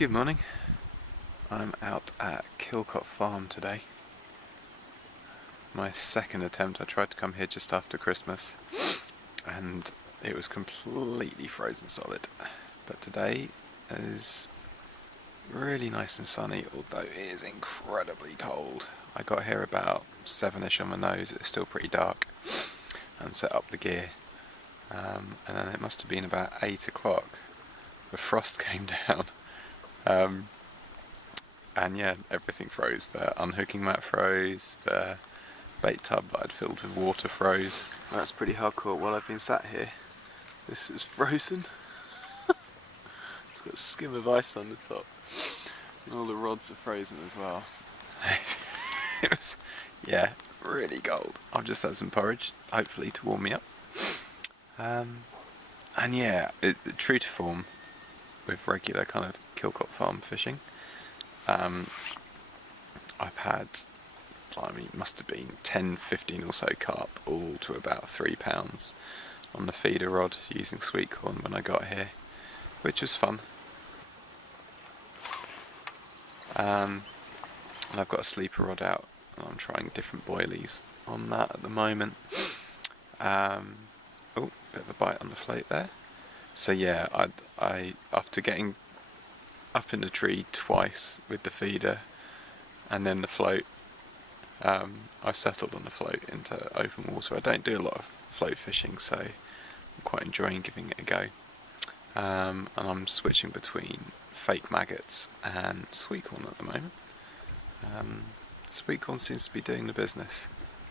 Good morning. I'm out at Kilcott farm today. My second attempt. I tried to come here just after Christmas and it was completely frozen solid. But today is really nice and sunny, although it is incredibly cold. I got here about 7ish on my nose. It's still pretty dark, and set up the gear. And then it must have been about 8 o'clock. The frost came down. And yeah, everything froze. The unhooking mat froze, the bait tub that I'd filled with water froze. That's pretty hardcore. While I've been sat here, this is frozen. It's got a skim of ice on the top. And all the rods are frozen as well. It was, yeah, really cold. I've just had some porridge, hopefully to warm me up. And yeah, true to form with regular kind of Kilcott farm fishing. I've had, must have been 10, 15 or so carp, all to about £3 on the feeder rod using sweet corn when I got here, which was fun. And I've got a sleeper rod out and I'm trying different boilies on that at the moment. Oh, bit of a bite on the float there. So yeah, I after getting up in the tree twice with the feeder and then the float, I settled on the float into open water. I don't do a lot of float fishing, so I'm quite enjoying giving it a go. And I'm switching between fake maggots and sweet corn at the moment. Sweet corn seems to be doing the business.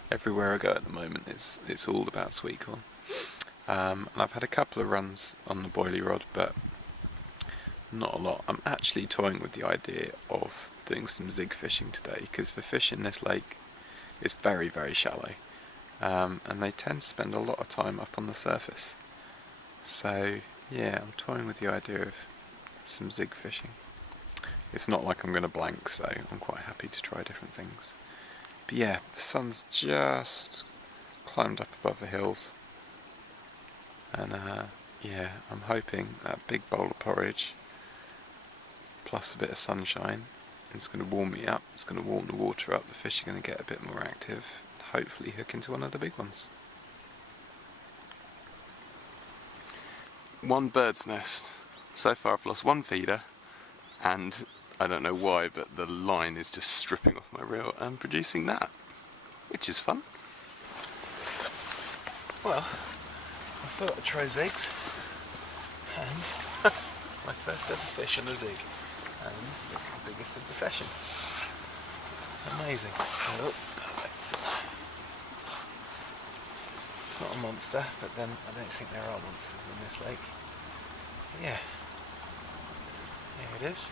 Everywhere I go at the moment, it's all about sweet corn. And I've had a couple of runs on the boilie rod, but not a lot. I'm actually toying with the idea of doing some zig fishing today, because the fish in this lake is very, very shallow, and they tend to spend a lot of time up on the surface. So yeah, I'm toying with the idea of some zig fishing. It's not like I'm going to blank, so I'm quite happy to try different things. But yeah, the sun's just climbed up above the hills, and yeah, I'm hoping that big bowl of porridge plus a bit of sunshine is going to warm me up. It's going to warm the water up. The fish are going to get a bit more active. Hopefully hook into one of the big ones. One bird's nest. So far I've lost one feeder, and I don't know why, but the line is just stripping off my reel and producing that, which is fun. Well, I thought I'd try zigs, and my first ever fish on a zig, and the biggest of the session. Amazing. Oh, not a monster, but then I don't think there are monsters in this lake. But yeah, here it is.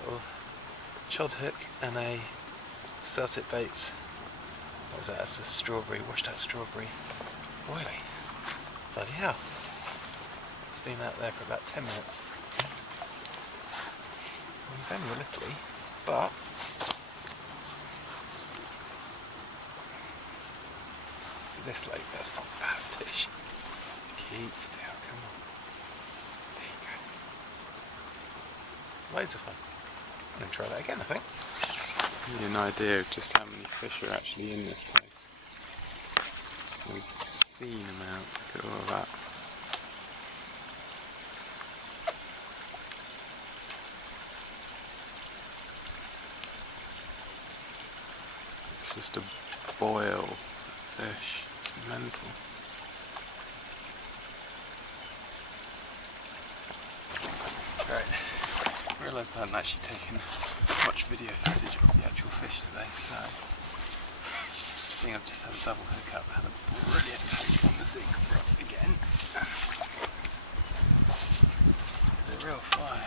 Little chod hook and a Celtic Baits. What was that? That's a strawberry, washed out strawberry boilie. Bloody hell. It's been out there for about 10 minutes. He's only a little, but this lake, that's not a bad fish. Keep still, come on. There you go. Loads of fun. I'm going to try that again, I think. Give you an idea of just how many fish are actually in this place. So we can see them out. Look at all of that. It's just a boil of fish. It's mental. Right, I realised I hadn't actually taken much video footage of the actual fish today, so seeing I've just had a double hook up, had a brilliant take on the zig rod again. It's a real fly.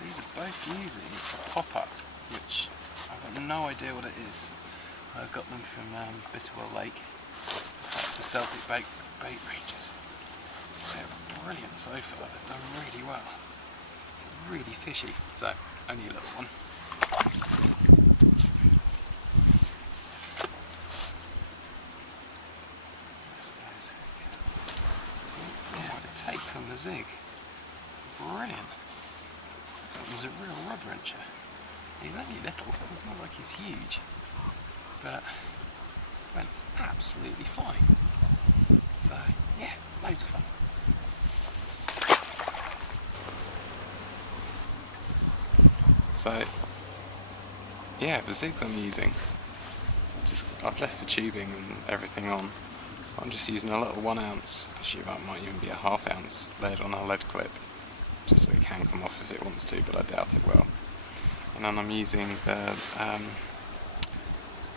These are both using a pop-up, which I've got no idea what it is. I got them from Bitterwell Lake, the Celtic Bait ranges. They're brilliant so far, they've done really well. Really fishy, so only a little one. This guy's, yeah, what a on the zig. Brilliant. This one was a real rod wrencher. He's only little, it's not like he's huge, but went absolutely fine. So yeah, loads of fun. So yeah, the zigs I'm using, I've left the tubing and everything on. I'm just using a little 1 ounce, actually that might even be a ½ ounce lead on a lead clip, just so it can come off if it wants to, but I doubt it will. And then I'm using the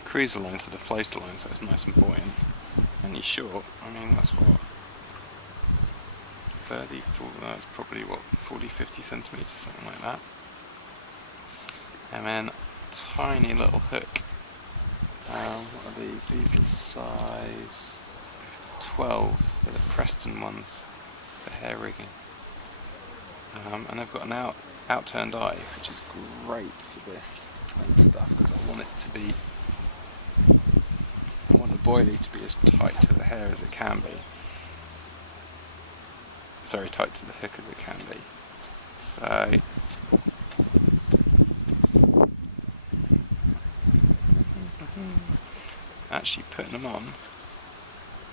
cruiser line, so the floater line, so it's nice and buoyant. Only short, I mean that's what, 30, 40, that's probably what, 40, 50 centimetres, something like that. And then tiny little hook. What are these? These are size 12, they're the Preston ones for hair rigging. And they've got an outturned eye, which is great for this kind of stuff, because I want the boilie to be as tight to the hair as it can be. Sorry, tight to the hook as it can be. So actually putting them on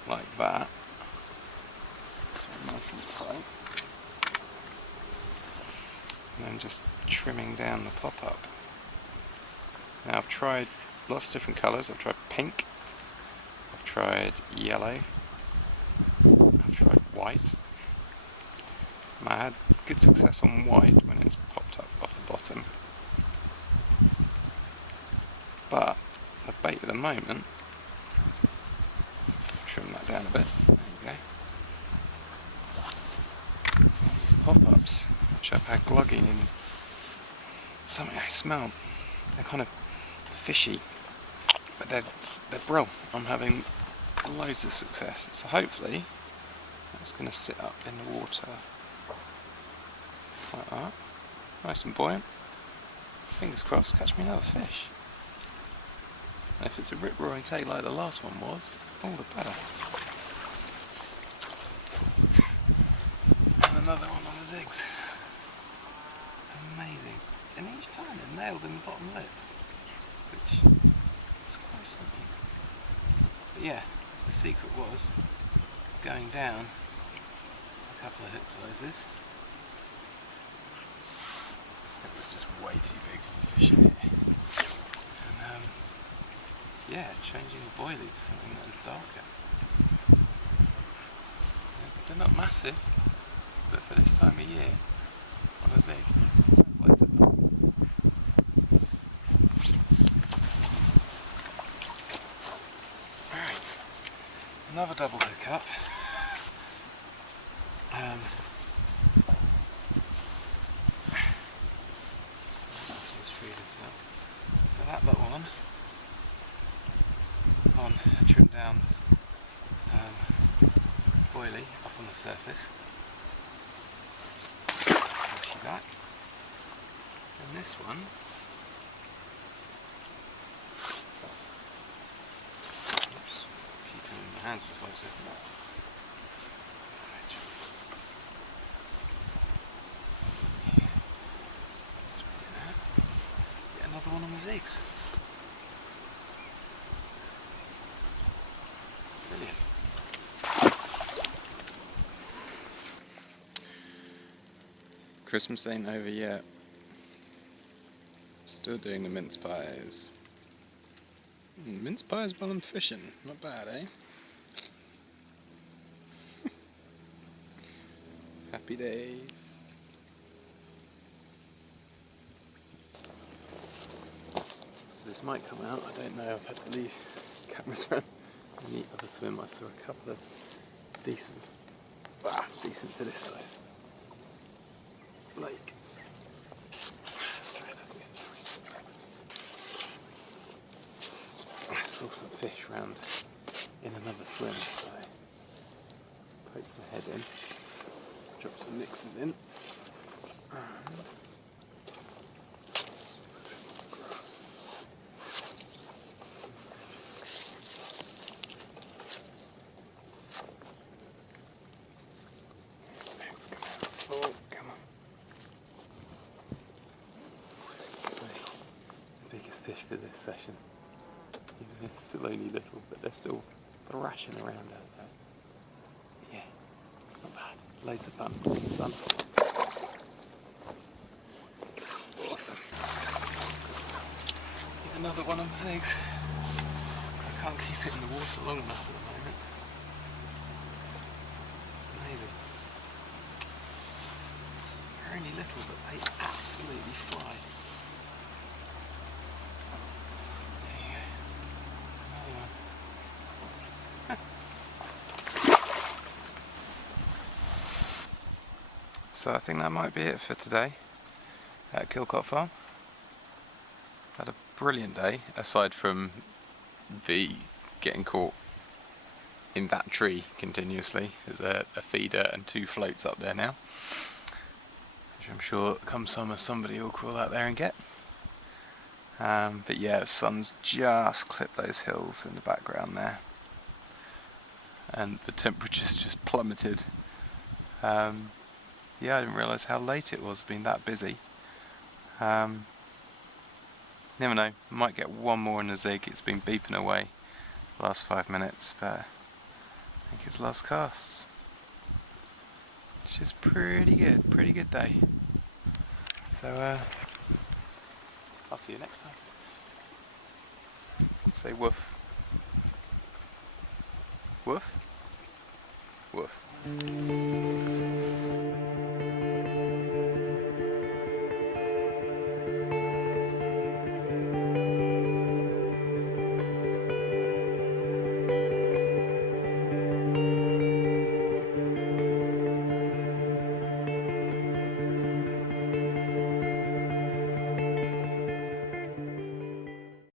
like that, so nice and tight, and then just trimming down the pop-up. Now I've tried lots of different colours. I've tried pink, I've tried yellow, I've tried white. I had good success on white when it's popped up off the bottom, but the bait at the moment, let's trim that down a bit, there you go. These pop-ups, which I've had glugging in something I smell, they're kind of fishy, but they're brill. I'm having loads of success, so hopefully that's going to sit up in the water like that, nice and buoyant. Fingers crossed, catch me another fish. And if it's a rip-roaring take like the last one was, all the better. And another one on the zigs. Amazing. And each time it nailed in the bottom lip, which is quite something. But yeah, the secret was going down a couple of hook sizes. It was just way too big for the fish in here. And yeah, changing the boilie to something that was darker. Yeah, they're not massive, but for this time of year, on a zig, that's loads of fun. Right, another double hook up. So that little one, I trimmed down boilie up on the surface, squishy back, and this one oops, keep it in my hands for 5 seconds. Get another one on the zigs. Brilliant. Christmas ain't over yet. Still doing the mince pies. Mince pies while I'm fishing. Not bad, eh? Happy days. So this might come out, I don't know. I've had to leave cameras around. In the other swim I saw a couple of decent for this size lake. Let's try that again. I saw some fish round in another swim, so I poked my head in, dropped some mixes in, and grass. fish for this session. You know, they're still only little, but they're still thrashing around out there. Yeah, not bad. Loads of fun in the sun. Awesome. Get another one of the zigs. I can't keep it in the water long enough at the moment. Amazing. They're only little, but they absolutely fly. There you go. Another one. So I think that might be it for today at Kilcott Farm. Had a brilliant day, aside from the getting caught in that tree continuously. There's a feeder and 2 floats up there now, which I'm sure come summer somebody will crawl out there and get. But yeah, the sun's just clipped those hills in the background there, and the temperature's just plummeted. Yeah, I didn't realise how late it was being that busy. Never know, might get one more in the zig. It's been beeping away the last 5 minutes, but I think it's last casts. Which is pretty good day. So I'll see you next time. Say woof. Woof? Woof.